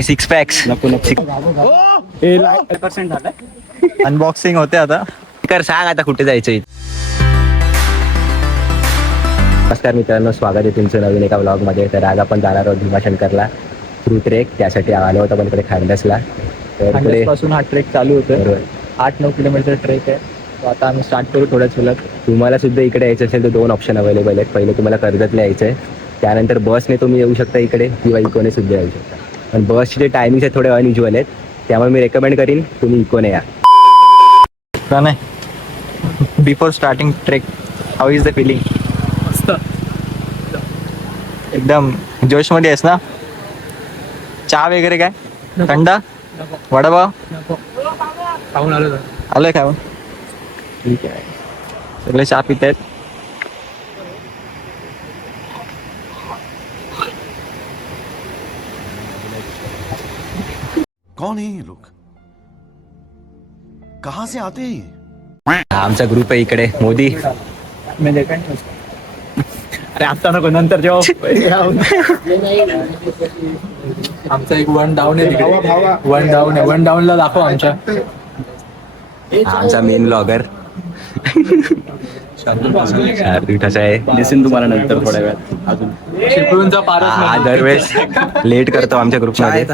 Six pax unboxing होते आता. कर सांग आता कुठे जायचंय. नमस्कार मित्रांनो, स्वागत आहे तुमचं नवीन एका व्लॉग मध्ये. तर आज आपण जाणार आहोत भीमाशंकरला थ्रू ट्रेक. त्यासाठी आलो होतो पण इकडे खांडसला. तर इकडे पासून हा ट्रेक चालू होतो. 8-9 किलोमीटर ट्रेक आहे. तो आता आम्ही स्टार्ट करू थोड्याच वेळात. तुम्हाला सुद्धा इकडे यायचं असेल तर 2 ऑप्शन अवेलेबल आहेत. पहिले तुम्हाला कर्जतला यायचं आहे, त्यानंतर बसने तुम्ही येऊ शकता इकडे, किंवा इकोने सुद्धा येऊ शकता. पण बसचे जे टायमिंग्स आहेत थोडे अनयुज्युअल आहेत, त्यामुळे मी रेकमेंड करीन तुम्ही इकोने या. का नाही. Before starting trek, how is the feeling? मस्त. एकदम जोश मध्ये आहेस ना? चहा वगैरे काय? थंड वडापाव खाऊन आलो आलोय खाऊन. ठीक आहे, सगळे चहा पित आहेत. कौन है ये लोग? कहां से आते हैं ये? आमचा ग्रुप आहे इकडे. मोदी मी देखा नहीं उसको. अरे आता नको, नंतर जेव्हा आमचा एक वन डाऊन आहे तिकडे. वन डाऊन ला दाखव आमच्या. आमचा मेन ब्लॉगर शार्दूल आहे. दिसेल तुम्हाला नंतर थोड्या वेळात. अजून चिपळूणचा पारस हा दरवेळेस लेट करतो आमच्या ग्रुपमध्ये.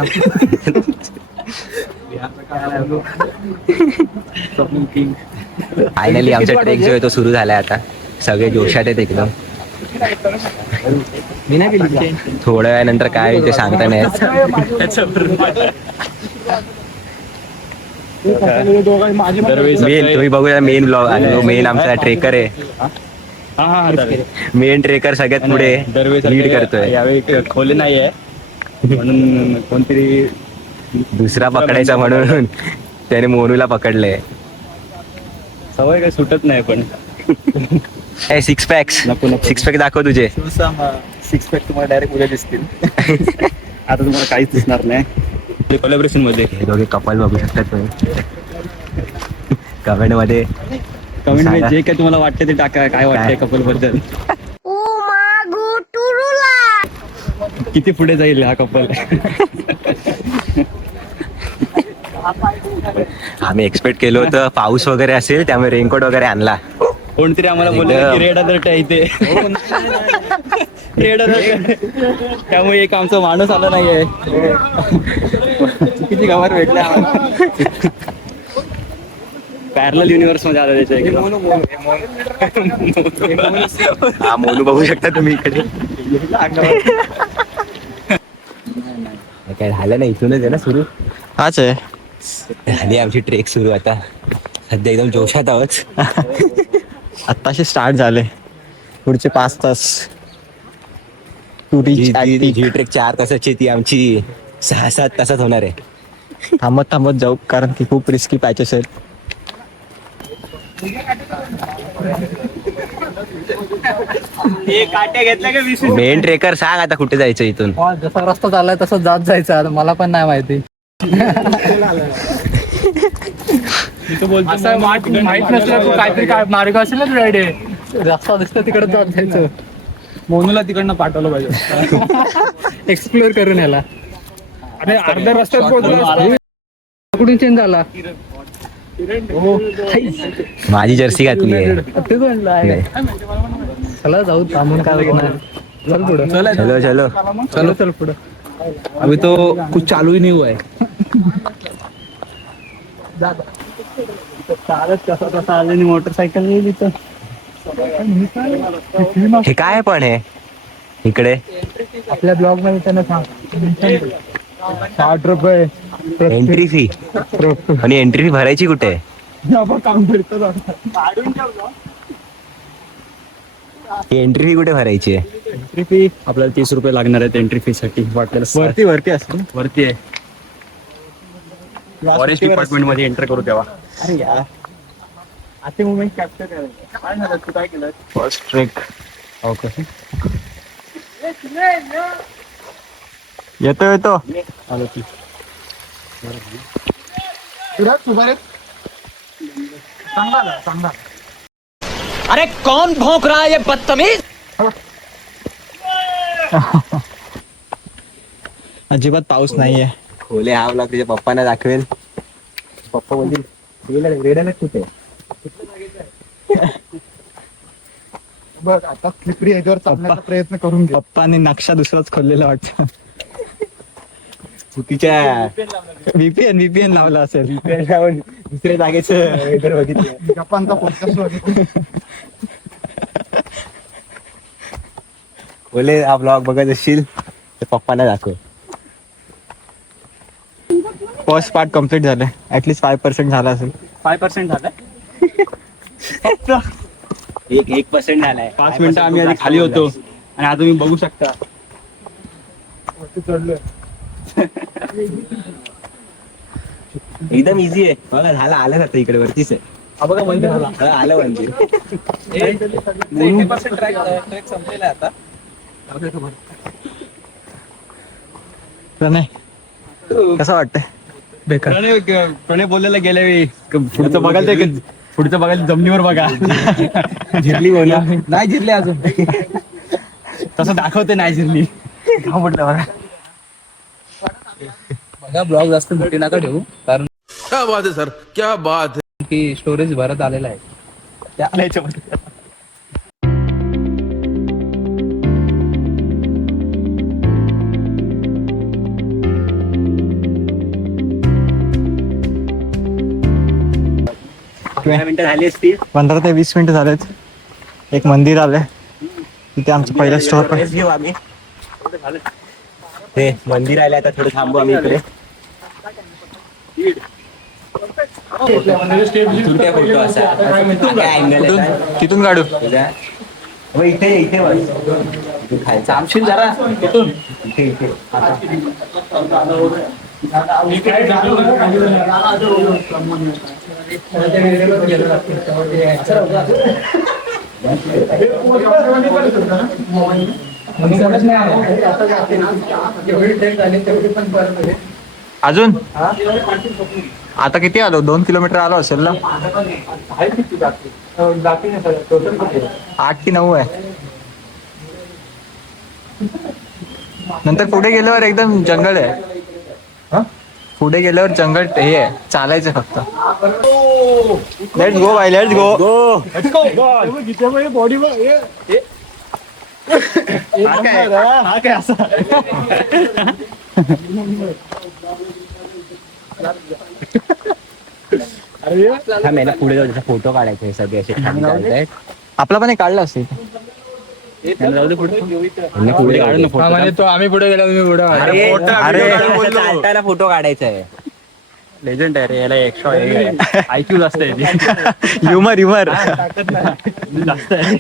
फायनली आमचा ट्रेक जो आहे तो सुरू झालाय आता. सगळे जोशात आहेत एकदम. थोड्या वेळानंतर काय होईल ते सांगता नाही येत. मेन तुम्ही बघूया मेन ब्लॉग आणि मेन आमचा ट्रेकर आहे. मेन ट्रेकर सगळ्यात पुढे लीड करतोय. यावेळी खोले नाही आहे म्हणून कोणतरी दुसरा पकडायचा म्हणून त्याने मोनूला पकडले. सवय काही सुटत नाही. पण सिक्स पॅक्स नको. सिक्स पॅक दाखव तुझे. 6 पॅक तुम्हाला डायरेक्ट उद्या दिसतील. आता तुम्हाला काहीच दिसणार नाही. कोलॅबरेशन मध्ये हे दोघे कपल बघू शकतात तुम्ही. कमेंट मध्ये जे काय तुम्हाला वाटतं ते टाका. काय वाटतंय कपल बद्दल? किती पुढे जाईल हा कपल? आम्ही एक्सपेक्ट केलं होतं पाऊस वगैरे असेल, त्यामुळे रेनकोट वगैरे आणला. कोणतरी आम्हाला बोललं की रेड अलर्ट आहे इथे. रेड अलर्ट, त्यामुळे एक आमचा माणूस आला नाहीये. किती खबर भेटले आम्हाला. पॅरलल युनिव्हर्स मध्ये आलं त्याच्या. हा मोनू बघू शकता तुम्ही इकडे. काय झालं नाही, इथूनच आहे ना सुरू. हाच आहे. झाली आमची ट्रेक सुरू. आता सध्या एकदम जोशात आहोत. आत्ताशी स्टार्ट झाले. पुढचे 5 तास जी ट्रेक 4 तासाची ती आमची 6-7 तासात होणार आहे. थांबत जाऊ, कारण की खूप रिस्की पॅचेस आहेत. मेन ट्रेकर सांग आता कुठे जायचं इथून. जसा रस्ता चाललाय तसं जात जायचं. आता मला पण नाही माहिती. असं माहित नसलं तू काहीतरी काय मार्ग असेल ना तुझ्याकडे. रस्ता दिसतो तिकडे जात जायचं. मोनूला तिकडनं पाठवलं पाहिजे एक्सप्लोर करून याला. अरे अर्ध्या रस्त्यात पोहोचला, कुठून चेंज झाला. माझी जर्सी घातली आहे. नाही. चला जाऊ, थांबून काय होणार. चल पुढं. चलो चल पुढं. अभी तो कुछ चालू ही नहीं हुआ है. चालत कसा आले मोटरसायकल गेली तर. हे काय पण आहे इकडे. आपल्या ब्लॉग मध्ये त्यांना सांग 60 रुपये एंट्री फी. आणि एंट्री फी भरायची कुठे? काम करतो. एंट्री फी कुठे भरायची आहे? एंट्री फी आपल्याला 30 रुपये लागणार आहेत एंट्री फी साठी. वाटलेलं वरती असतं. वरती आहे. फॉरेस्ट डिपार्टमेंट मध्ये एंटर करू तेव्हा. अरे यार, आता मुवमेंट कॅप्चर करायचं. काय झालं, तू काय केलं? First trek. ओके, येतो आलो की. सांगा. अरे कौन भौंक रहा है ये बदतमीज? अजिबात पाऊस नाहीये. खोले हा ब्लॉग तुझ्या पप्पांना दाखवेल. पप्पा बोलतील रेडायला कुठे बघ आता स्लिपरी याच्यावर चालण्याचा प्रयत्न करून घे. पप्पाने नक्षा दुसराच खोललेला वाटतं. चुकीच्या व्हीपीएन लावला असेल. दुसऱ्या जागेचं वेदर बघितलं. जपानचा पॉडकास्ट खोले हा ब्लॉग बघत असशील तर पप्पांना दाखव. फर्स्ट पार्ट कम्प्लीट झालं. ऍटलीस्ट 5% झाला असेल. 5% झालं. 1% झालाय. 5 मिनिटं आम्ही आधी खाली होतो आणि आता तुम्ही बघू शकता. एकदम इझी आहे बघा. झालं आलं आता इकडे वरतीच आहे. बघा मंदिर झाला. आलं मंदिर. 80% ट्रॅक संपलेला आहे आता. प्रणय कसं वाटतंय? बेकार. प्रणय बोललेलं गेल्या वेळी पुढचं बघायला जमिनीवर बघा. जिरली बोला. नाही जिरले अजून. तसं दाखवते नाही जिरली. का म्हटलं बघा. बघा ब्लॉग जास्त मोठी नका ठेवू कारण क्या बात है सर, क्या बात है. की स्टोरेज भरत आलेला आहे. त्याला याच्यामध्ये मिनिटं झाली असतील. 15 ते 20 मिनिटं झालेत. एक मंदिर आलंय तिथे आमचं पहिलं स्टॉप आहे. घेऊ आम्ही. ते मंदिर आले आता थोडं थांबू आम्ही इकडे. तुमच्या फोटो असा अँगल तिथून काढू. इथे इथे खायचं आमशील जरा इथून. इथे इथे. अजून आता किती आलो? 2 किलोमीटर आलो असेल ना. 8 की 9 आहे. नंतर पुढे गेल्यावर एकदम जंगल आहे. पुढे गेल्यावर जंगल हे आहे. चालायचं फक्त. Let's go bye. Let's go. हा काय असं पुढे जाऊ. त्याचा फोटो काढायचा आहे. सगळे असे खाली चालतायत. आपला पण एक काढला असेल. पुढे काढून म्हणजे तो आम्ही पुढे गेला तुम्ही पुढे अरे चालताना फोटो काढायचा आहे. लेजंड आहे रे. याला एक्स्ट्रा IQ जास्त आहे. ह्युमर जास्त आहे.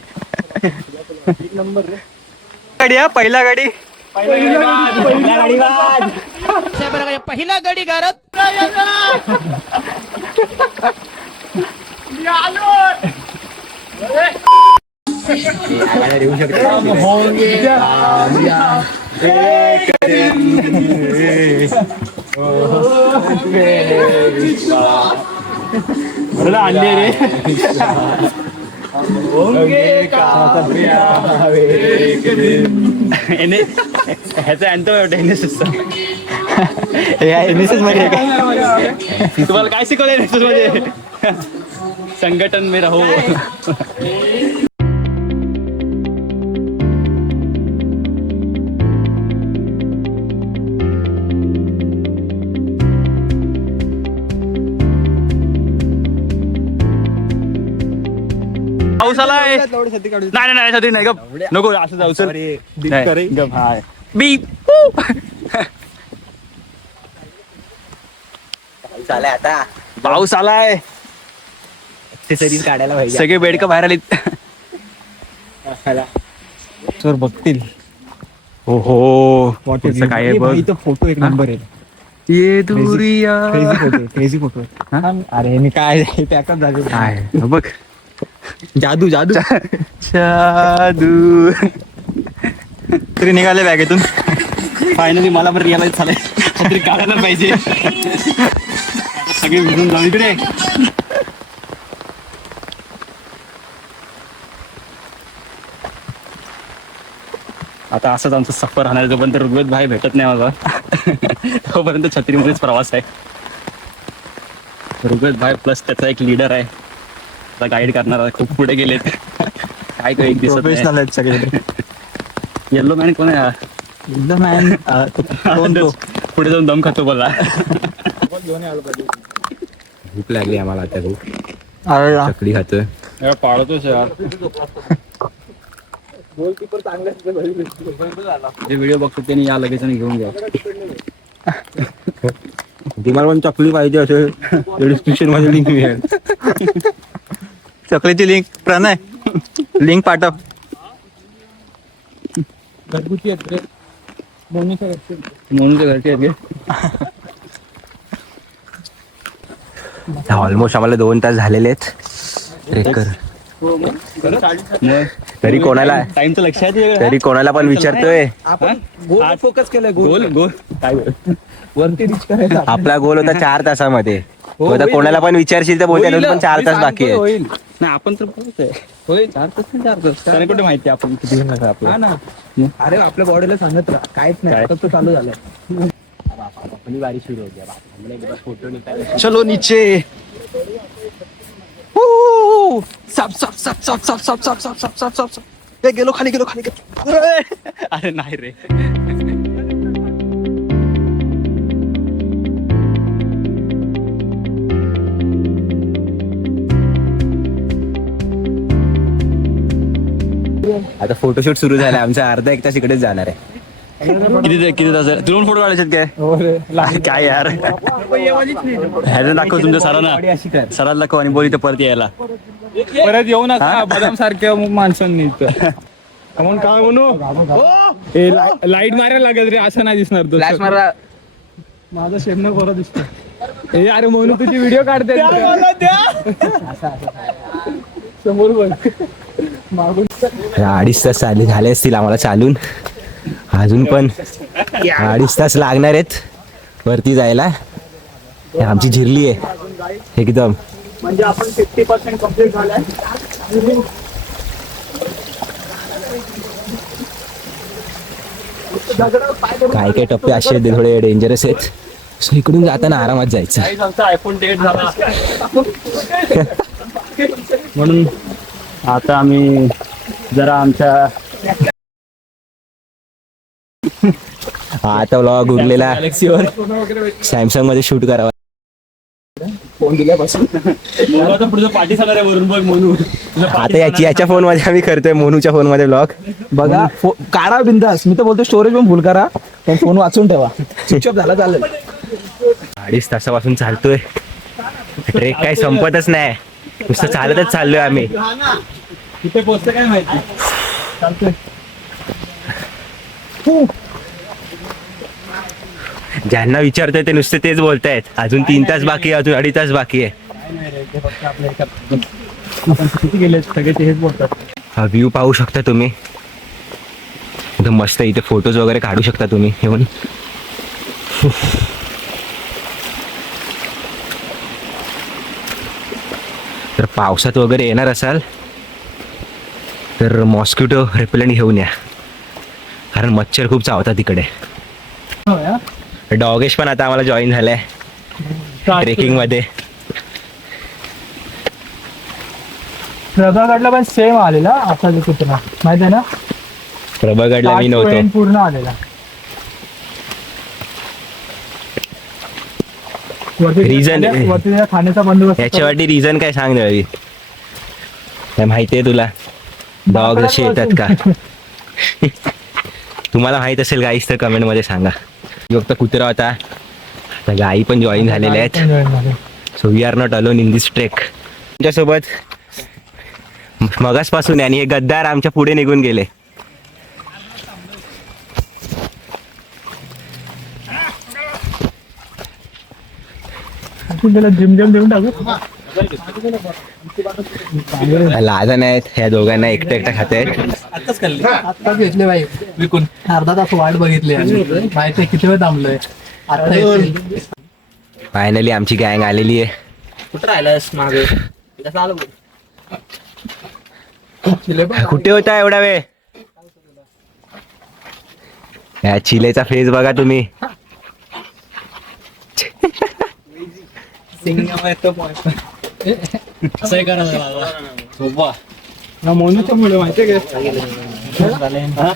गाडी हा पहिला गाडी. पहिला गडी गारत येऊ शकतो. आणले रे. ह्याचं अँथम NSS मध्ये तुम्हाला काय शिकवलंय NSS मध्ये? संघटन में रहो. पाऊस आलाय. नाही सती नाही गप नको असं जाऊ. सर बीप. चालाय आता. पाऊस आलाय. एक्सेसरीज काढायला पाहिजे. सगळे बेडकं बाहेर आलीत. सर बघतील. हो पुढचं काय आहे बघ. फोटो एक नंबर आहे. ये दुरिया. Crazy photo. अरे मी काय पॅकअप झाले. काय बघ. जादू तरी निघाले बॅगेतून. फायनली मला पण रिअलाइज झालंय तरी काढायला पाहिजे. सगळे भिजून जाऊ इकडे. आता असंच आमचं सफर राहणार जोपर्यंत ऋग्वेद भाई भेटत नाही मला. तोपर्यंत छत्रीमध्येच प्रवास आहे. रुपेश भाई प्लस त्याचा एक लीडर आहे, त्याला गाईड करणारा. खूप पुढे गेलेत. काय तो एक दिसत प्रोफेशनल आहेत सगळे. येल्लो मॅन कोण आहे? एकदम मॅन कोण तो? पुढे जाऊन दम खातो बोला. भूक लागली आम्हाला आता खूप. अरे वा. चकली खातोय. पाळतोच यार. जे व्हिडिओ बघतो त्यांनी या लगेच आणि घेऊन घ्या. तुम्हाला पण चकली पाहिजे असेल डिस्क्रिप्शन मध्ये लिंक मिळेल. चकलीची लिंक प्रणय लिंक पाठव. घरगुती आहेत रे. मोनीच्या घरचे. म्हणून ते घरचे आहेत ऑलमोस्ट आम्हाला 2 तास झालेले आहेत ट्रेक कर. तरी कोणाला टाइमचं लक्ष आहे तरी कोणाला पण विचारतोय. गोल फोकस केलाय. गोल गोल काय वरती रिच करायचा. आपला गोल होता 4 तासामध्ये. तो आता कोणाला पण विचारशील तर बोलते पण 4 तास बाकी आहे. होईल. नाही आपण तर बोलतोय होईल. 4 तास नाही 4 तास. त्याने कुठे माहिती आपण किती घेणार हा आपलं. ना. अरे आपल्या बॉडीला सांगत राहा. काहीच नाही. काय? आता तो चालू झालाय. अपनी बारी शुरू हो गया. हमने एक बार फोटो निकाला. चलो नीचे. साप साप साप साप साप साप साप साप साप साप साप साप. गेलो खाली गेलो खाली गेलो. अरे नाही रे. आता फोटोशूट सुरू झाला. आमचा अर्धा 1 तास इकडेच जाणार आहे. किती तास आहे? तुला फोटो काढायचे काय? हो रे. काय यार ह्याला दाखव तुमच्या सरांना. सराला दाखव आणि बोल इथं परत यायला. परत येऊ नका बदाम सारख्या माणसांनी इथं. म्हणून काय म्हणू लाईट मारायला लागेल रे. असं नाही दिसणार तो. माझा शेमना बरं दिसतो. ए अरे म्हणून तुझी व्हिडिओ काढते समोर बघ. मागून 2.5 तास झाले असतील आम्हाला चालून. अजून पण 2.5 तास लागणार आहेत वरती जायला. हे आमची झिरली आहे एकदम. म्हणजे आपण 50% कम्प्लीट झालाय. काय काय टप्पे असे आहेत थोडे डेंजरस आहेत. सो इकडून जाताना आरामात जायचं. आयफोन डेट झाला म्हणून आता आम्ही जरा आमच्या आता व्लॉग उरलेला सॅमसंग मध्ये शूट करावा. फोन दिल्यापासून पुढचं पाठी सांगणार आहे वरून बघ म्हणून. आता याच्या फोन मध्ये आम्ही करतोय मोनूच्या फोन मध्ये व्लॉग. बघा काढा बिंदास. मी तर बोलतो स्टोरेज पण फुल करा पण फोन वाचून ठेवा. स्विच ऑफ झाला चालेल. 2.5 तासापासून चालतोय. ट्रेक काही संपतच नाही. नुसतं चालतच चाललोय आम्ही. तिथे पोहोचतं काय माहिती. चालतोय. ज्यांना विचारतोय ते नुसते तेच बोलतायत अजून 3 तास बाकी आहे, अजून 2.5 तास बाकी आहे. किती गेले सगळे ते हेच बोलतात. हा व्ह्यू पाहू शकता तुम्ही. एकदम मस्त. इथे फोटोज वगैरे काढू शकता तुम्ही येऊन. तर पावसात वगैरे येणार असाल तर मॉस्किटो रिपेलंट घेऊन या, कारण मच्छर खूप चावतात तिकडे. डॉगेश पण आता आम्हाला जॉईन झालाय ट्रेकिंग मध्ये. प्रभागडला पण सेम आलेला असा कुत्रा माहिती आहे ना. प्रभागडला मी नव्हतो. पूर्ण आलेला. Reason- वरती खाण्याचा बंदोबस्त. याच्यासाठी रिझन काय सांग रवी. काय माहितीये तुला डॉग जसे येतात का? तुम्हाला माहित असेल गाईस तर कमेंट मध्ये सांगा. फक्त कुत्रा होता, आता गाई पण जॉईन झालेल्या आहेत. So we are not alone in this trek. तुमच्यासोबत मगासपासून आणि हे गद्दार आमच्या पुढे निघून गेले. जिम जिम देऊन टाकू. लाजा नाहीत ह्या दोघांना एकटं एकटं खात आहेत. आत्ताच घेतले बाई विकून. अर्धा तास वाट बघितली माहिती किती वेळ थांबलोय. आता फायनली आमची गँग आलेली आहे. कुठं राहिलास मागे कुठे होता एवढा वेळ? या चिलेचा फेस बघा तुम्ही. मोनूच्या मुळे माहितीये का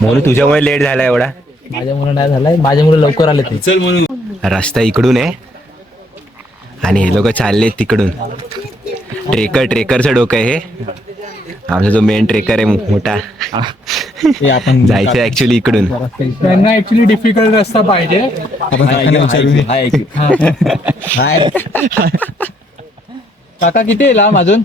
म्हणून तुझ्यामुळे लेट झाला एवढा. माझ्या मुलं नाही झालाय, माझ्या मुलं लवकर आले ते. रस्ता इकडून आहे आणि हे लोक चालले तिकडून. ट्रेकरचं डोकं आहे हे. आमचा जो मेन ट्रेकर आहे मोठा, आपण जायचं ऍक्च्युली इकडून. त्यांना ऍक्च्युली डिफिकल्ट रस्ता पाहिजे. काका किती आहे लांब अजून?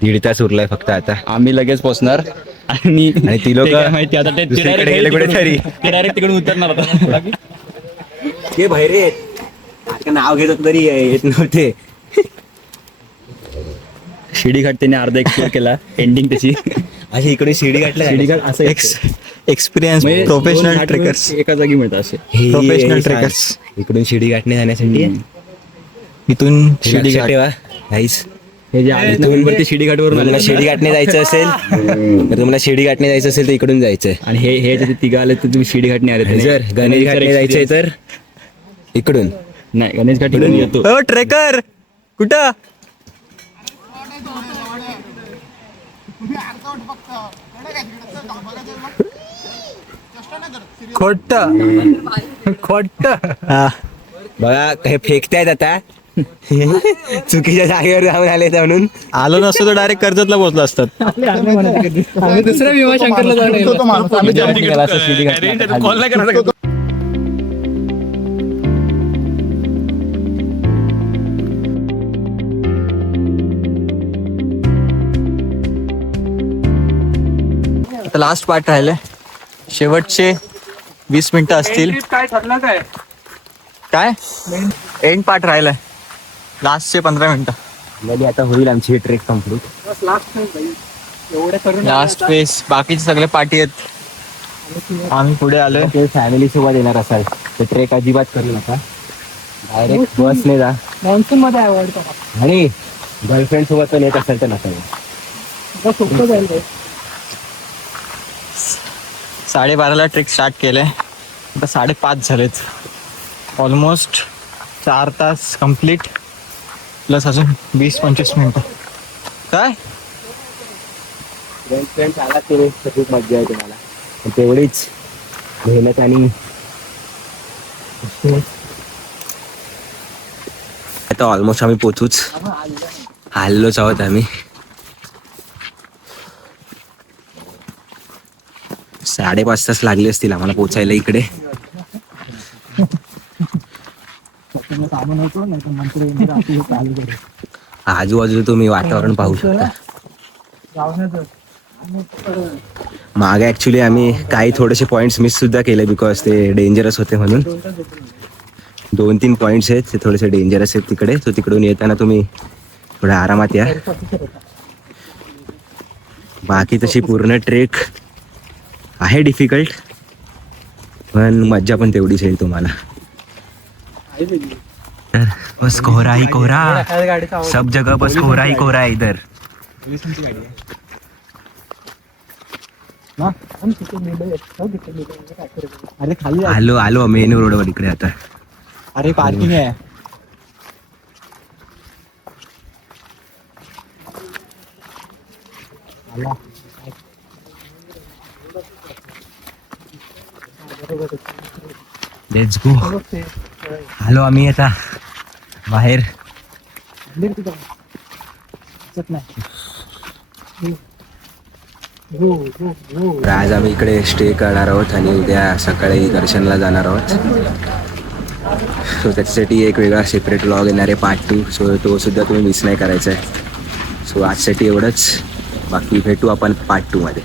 दीड तास उरलाय फक्त आता. आम्ही लगेच पोहोचणार आणि आणि ती लोक ते काय माहिती आता ते दुसरीकडे गेले कुठेतरी. डायरेक्ट तिकडून उतरणार आता. ते बाहेर आहेत, नाव घेत होतं तरी येत नव्हते. शिडी घाट त्याने अर्धा एक्सप्लोर केला, एंडिंग त्याची. अशी इकडे शिडी गाठल्या. शिडी घाट असं एक्सपिरियन्स म्हणजे प्रोफेशनल दोन ट्रेकर्स. घाट एका जागी मिळतात असे. Professional trekkers. इकडून शिडी गाठणे जाण्यासाठी इथून शिडी शिडी घाट. ठेवा गाईस. हे जे आले इथून वरती शिडी घाटवरून तुम्हाला आले शिडी गाठणे जायचं असेल तर तुम्हाला शिडी गाठणे जायचं असेल तर इकडून जायचंय. आणि हे जे तिघ आले तर तुम्ही शिडी घाटने आले. जर गणेश घाटणे जायचंय तर इकडून. नाही, गणेश घाट इकडून येतो. ओ ट्रेकर कुठं? खोट खोट. बघा हे फेकतायत आता. चुकीच्या जागेवर जाऊन आले म्हणून. आलो नसतो तर डायरेक्ट कर्जतला पोहोचलो असतात. आम्ही दुसऱ्या भीमाशंकरला जाणार. आता लास्ट पार्ट राहिलाय. शेवटचे 20 मिनिटं असतील. काय ठरलं काय? काय एंड पार्ट राहिलाय, लास्टचे 15 मिनिटं. म्हणजे आता होईल आमची ट्रेक कम्प्लीट. लास्ट नाही भाई, एवढे करून लास्ट फेस. बाकीचे सगळे पार्टी आहेत. आम्ही पुढे आलोय. ते फॅमिली सोबत येणार असाल तर ट्रेक अजिबात करू नका. डायरेक्ट बसने जा. मान्सून मध्ये अवॉइड करा. आणि गर्लफ्रेंड सोबत पण येत असेल तर नसावे. सोपं जाईल भाई. 12:30ला ट्रेक स्टार्ट केलंय. आता 5:30 झालेत. ऑलमोस्ट 4 तास कम्प्लीट प्लस अजून 20-25 मिनिटं. काय फ्रेंड्स आला तर खूप मजा आहे तुम्हाला. पण तेवढीच मेहनत आणि आता ऑलमोस्ट आम्ही पोचूच आलेलोच आहोत आम्ही. 5.5 तास लागले असतील आम्हाला पोचायला इकडे. आजूबाजूला तुम्ही वातावरण पाहू शकता. मागे ऍक्च्युली आम्ही काही थोडेसे पॉइंट्स मिस सुद्धा केले बिकॉज ते डेंजरस होते म्हणून. 2-3 पॉइंट्स आहेत ते थोडेसे डेंजरस आहेत तिकडे. तो तिकडून येताना तुम्ही थोड्या आरामात या. बाकी तशी पूर्ण ट्रेक आहे डिफिकल्ट, पण मज्जा पण तेवढीच येईल तुम्हाला. तर बस कोहरा ही कोहरा, सब जगह बस कोहरा ही कोहरा है इधर. अरे खाली आलो मेन रोडवर इकडे आता. अरे पार्किंग आहे. Let's go. आलो आम्ही आता बाहेर. आज आम्ही इकडे स्टे करणार आहोत आणि उद्या सकाळी दर्शनला जाणार आहोत. सो त्याच्यासाठी एक वेगळा सेपरेट व्लॉग येणार आहे पार्ट 2. सो तो सुद्धा तुम्ही मिस नाही करायचा आहे. सो आजसाठी एवढंच. बाकी भेटू आपण पार्ट 2 मध्ये.